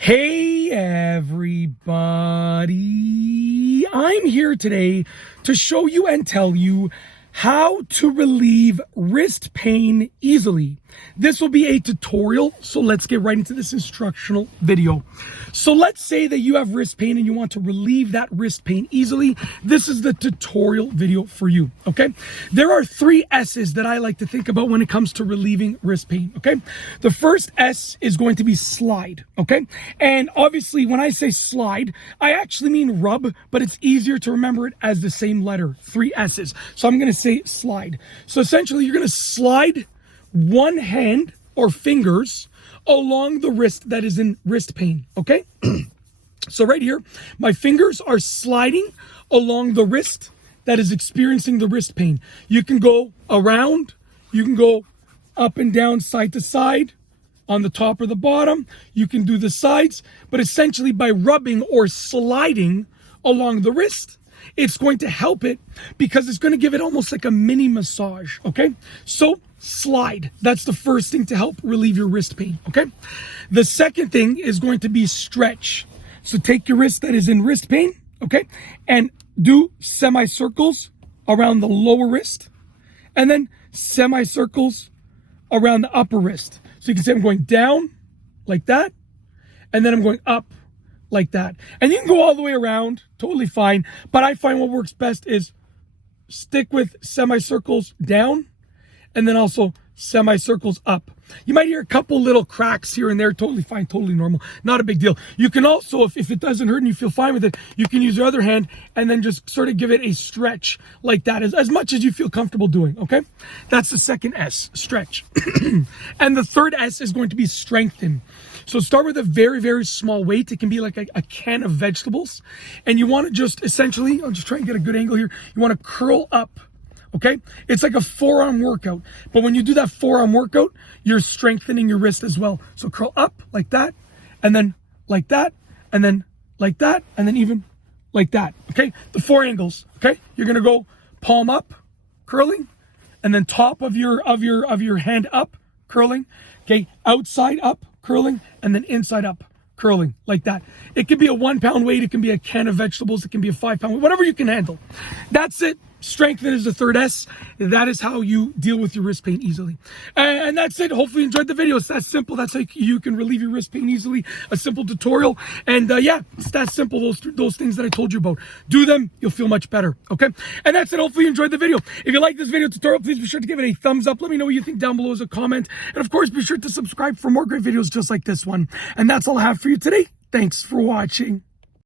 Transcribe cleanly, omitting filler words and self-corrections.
Hey everybody, I'm here today to show you and tell you how to relieve wrist pain easily. This will be a tutorial, so let's get right into this instructional video. So let's say that you have wrist pain and you want to relieve that wrist pain easily. This is the tutorial video for you, okay? There are 3 S's that I like to think about when it comes to relieving wrist pain, okay? The first S is going to be slide, okay? And obviously when I say slide, I actually mean rub, but it's easier to remember it as the same letter, 3 S's. So I'm gonna say slide. So essentially you're gonna slide one hand or fingers along the wrist that is in wrist pain, okay? So right here, my fingers are sliding along the wrist that is experiencing the wrist pain. You can go around, you can go up and down, side to side, on the top or the bottom. You can do the sides, but essentially by rubbing or sliding along the wrist, it's going to help it because it's going to give it almost like a mini massage, okay? So slide, that's the first thing to help relieve your wrist pain, okay? The second thing is going to be stretch. So take your wrist that is in wrist pain, okay? And do semicircles around the lower wrist and then semicircles around the upper wrist. So you can say I'm going down like that, and then I'm going up like that. And you can go all the way around, totally fine. But I find what works best is stick with semicircles down and then also semicircles up. You might hear a couple little cracks here and there, totally fine, totally normal, not a big deal. You can also, if it doesn't hurt and you feel fine with it, you can use your other hand and then just sort of give it a stretch like that, as much as you feel comfortable doing, okay? That's the second S, stretch. And the third S is going to be strengthen. So start with a very, very small weight. It can be like a can of vegetables. And you want to just essentially, I'll just try and get a good angle here. You want to curl up. Okay, it's like a forearm workout, but when you do that forearm workout, you're strengthening your wrist as well. So curl up like that, and then like that, and then like that, and then even like that. Okay, the 4 angles. Okay, you're gonna go palm up, curling, and then top of your hand up, curling. Okay, outside up, curling, and then inside up, curling like that. It can be a 1 pound weight, it can be a can of vegetables, it can be a 5 pound weight, whatever you can handle. That's it. Strengthen is the third S. That is how you deal with your wrist pain easily. And that's it. Hopefully you enjoyed the video. It's that simple. That's how you can relieve your wrist pain easily. A simple tutorial. And yeah, it's that simple. Those things that I told you about. Do them. You'll feel much better. Okay? And that's it. Hopefully you enjoyed the video. If you like this video tutorial, please be sure to give it a thumbs up. Let me know what you think down below as a comment. And of course, be sure to subscribe for more great videos just like this one. And that's all I have for you today. Thanks for watching.